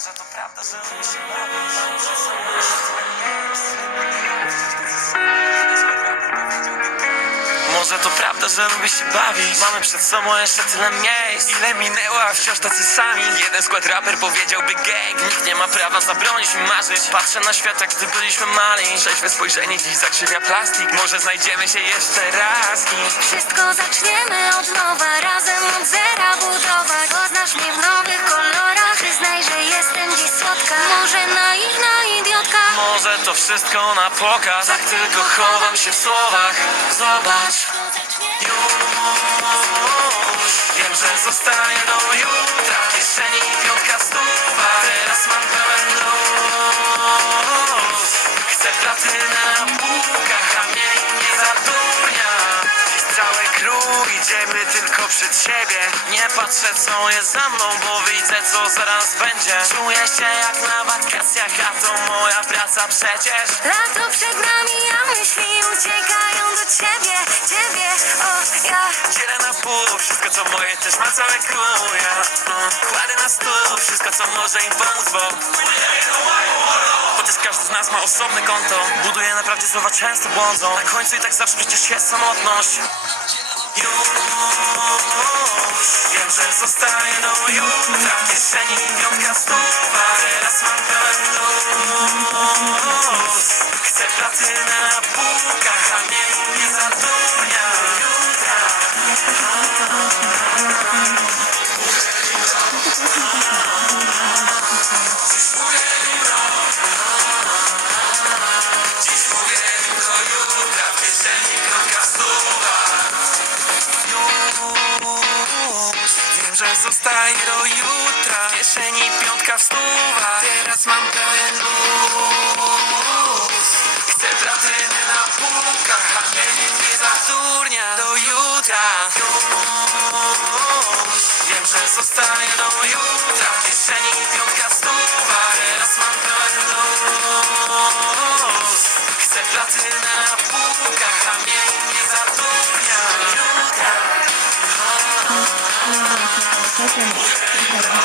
Może to prawda, że lubię się Że Może to prawda, że lubię się bawić. Mamy przed sobą jeszcze tyle miejsc. Ile minęło, a wciąż tacy sami? Jeden skład raper powiedziałby gang. Nikt nie ma prawa zabronić mi marzyć. Patrzę na świat, jak gdy byliśmy mali. Trzeźwe spojrzenie dziś zakrzywia plastik. Może znajdziemy się jeszcze raz i Wszystko zaczniemy od nowa, to wszystko na pokaz. Tak tylko chowam się w słowach. Zobacz. Już Idziemy tylko przed siebie. Nie patrzę co jest za mną Bo widzę co zaraz będzie. Czuję się jak na wakacjach A to moja praca przecież. Lato przed nami, a myśli uciekają do ciebie, ciebie, o ja. Dzielę na pół wszystko co moje też ma całe krół Ja kładę na stół wszystko co może im pomóc, bo Chociaż każdy z nas ma osobne konto. Buduje naprawdę słowa często błądzą. Na końcu i tak zawsze przecież jest samotność Wiem, że zostanie do jutra W kieszeni piątka stuwa Teraz mam pełen luz Chcę platynę Że zostaje do jutra. W kieszeni piątka wstuwa Teraz mam pełen luz. Chcę platyny na półkach A mnie nie zadurnia Do jutra. Już Wiem, że zostanie do jutra. W kieszeni piątka wstuwa Teraz mam pełen luz. Chcę platynę Do jutra